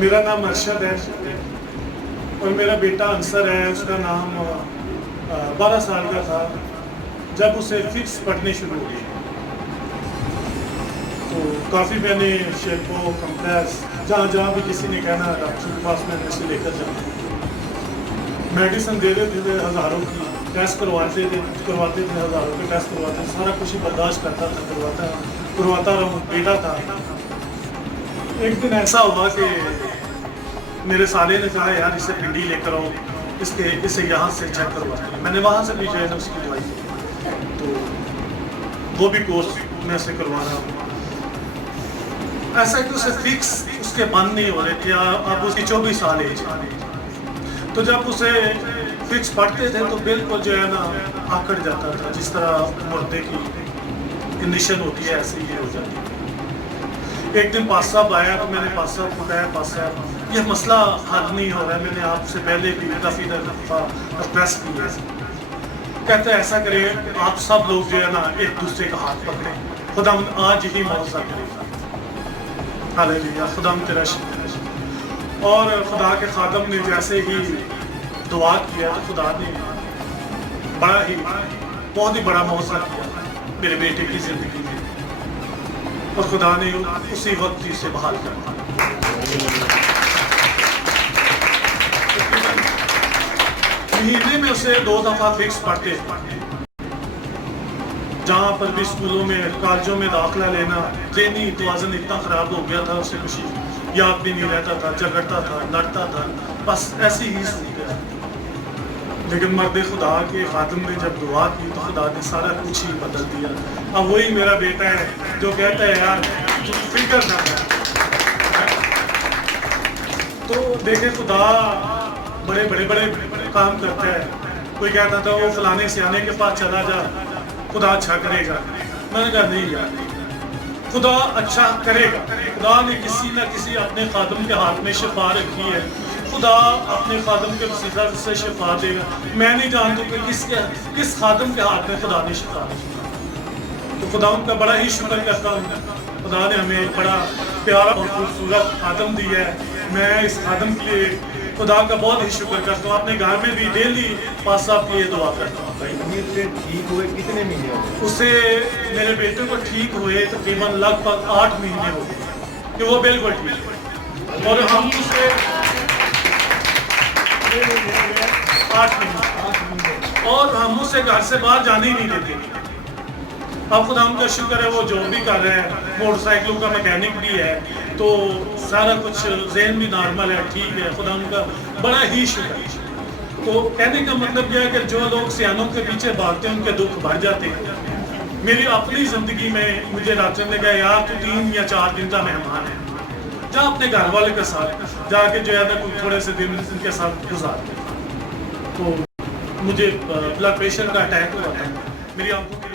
मेरा नाम अरशद है और मेरा बेटा अंसर है। उसका नाम 12 साल का था जब उसे फिक्स पढ़ने शुरू हो गई। तो काफ़ी मैंने शेको कंप्लेक्स जहाँ जहाँ भी किसी ने कहना डॉक्टर के पास मैंने इसे लेकर जाना, मेडिसिन दे देते थे हज़ारों की, टेस्ट करवाते थे हज़ारों के टेस्ट करवाते थे, सारा कुछ ही बर्दाश्त करता था, करवाता रहा। बेटा था। एक दिन ऐसा हुआ कि मेरे साले ने कहा यार इसे पिंडी लेकर आओ, इसे यहाँ से चेक करवाते हैं। मैंने वहाँ से भी जो है ना उसकी दवाई, तो वो भी कोर्स में से करवा रहा हूँ। ऐसा है कि उसे फिक्स उसके बंद नहीं हो रहे थे। अब उसकी 24 साल एज, तो जब उसे फिक्स पढ़ते थे तो बिल्कुल जो है ना आकड़ जाता था, जिस तरह मुर्दे की कंडीशन होती है ऐसे ही हो जाती है। एक दिन पास साहब आया तो मैंने पास साहब को कहा, पास साहब यह मसला हल नहीं हो रहा है, मैंने आपसे पहले भी काफ़ी दफ़ा रिक्वेस्ट की है। कहते हैं ऐसा करें आप सब लोग जो है ना एक दूसरे का हाथ पकड़ें, खुदा आज ही मौजा करेगा। हालेलुया, खुदा तेरा शुक्र। और खुदा के खादम ने जैसे ही दुआ किया तो खुदा ने बहुत ही बड़ा मौजा किया मेरे बेटे की ज़िंदगी में, और खुदा ने उसी वक्त ही इसे बहाल कर दिया। महीने में उसे 2 दफ़ा फिक्स पढ़ते, जहाँ पर भी स्कूलों में कॉलेजों में दाखिला लेना, ज़हनी तवाज़ुन इतना ख़राब हो गया था, उसे कुछ याद भी नहीं रहता था, झगड़ता था, लड़ता था, बस ऐसी ही सूरत है। लेकिन मर्द खुदा के खादिम ने जब दुआ की तो खुदा ने सारा कुछ ही बदल दिया। अब वही मेरा बेटा है जो कहता है यार फिक्र ना कर। तो देखे खुदा बड़े काम करता है। कोई कहता था वो फलाने सियाने के पास चला जा, खुदा अच्छा करेगा। मैंने कहा नहीं यार, खुदा अच्छा करेगा। खुदा ने किसी न किसी अपने खादिम के हाथ में शिफा रखी है, खुदा अपने खादम के वसीला से शिफा देगा। मैं नहीं जानता कि किस खादम के हाथ में खुदा ने शिफा दी। तो खुदा उनका बड़ा ही शुक्र करता हूँ। खुदा ने हमें बड़ा प्यारा और खूबसूरत खादम दिया है। मैं इस खादम के लिए खुदा का बहुत ही शुक्र करता हूँ। अपने घर में भी डेली पास साहब की ये दुआ करता हूँ। ठीक हुए कितने महीने? उसे मेरे बेटे को ठीक हुए तकरीबन लगभग 8 महीने हो गए कि वो बिल्कुल ठीक, और हम उसे 8 महीने, और हम उसे घर से बाहर जाने ही नहीं देते। अब खुदा उनका शुक्र है वो जो भी कर रहे हैं, मोटरसाइकिलों का मैकेनिक भी है, तो सारा कुछ ज़हन भी नॉर्मल है, ठीक है। खुदा उनका बड़ा ही शुक्र है। तो कहने का मतलब यह है कि जो लोग सियानों के पीछे भागते हैं उनके दुख बढ़ जाते हैं। मेरी अपनी ज़िंदगी में मुझे डॉक्टर ने कहा यार तू 3 या 4 दिन का मेहमान है, जा अपने घर वाले के साथ जाके जो है ना कुछ थोड़े से दिन उनके साथ गुजार। तो मुझे ब्लड प्रेशर का अटैक हुआ था, मेरी आंखों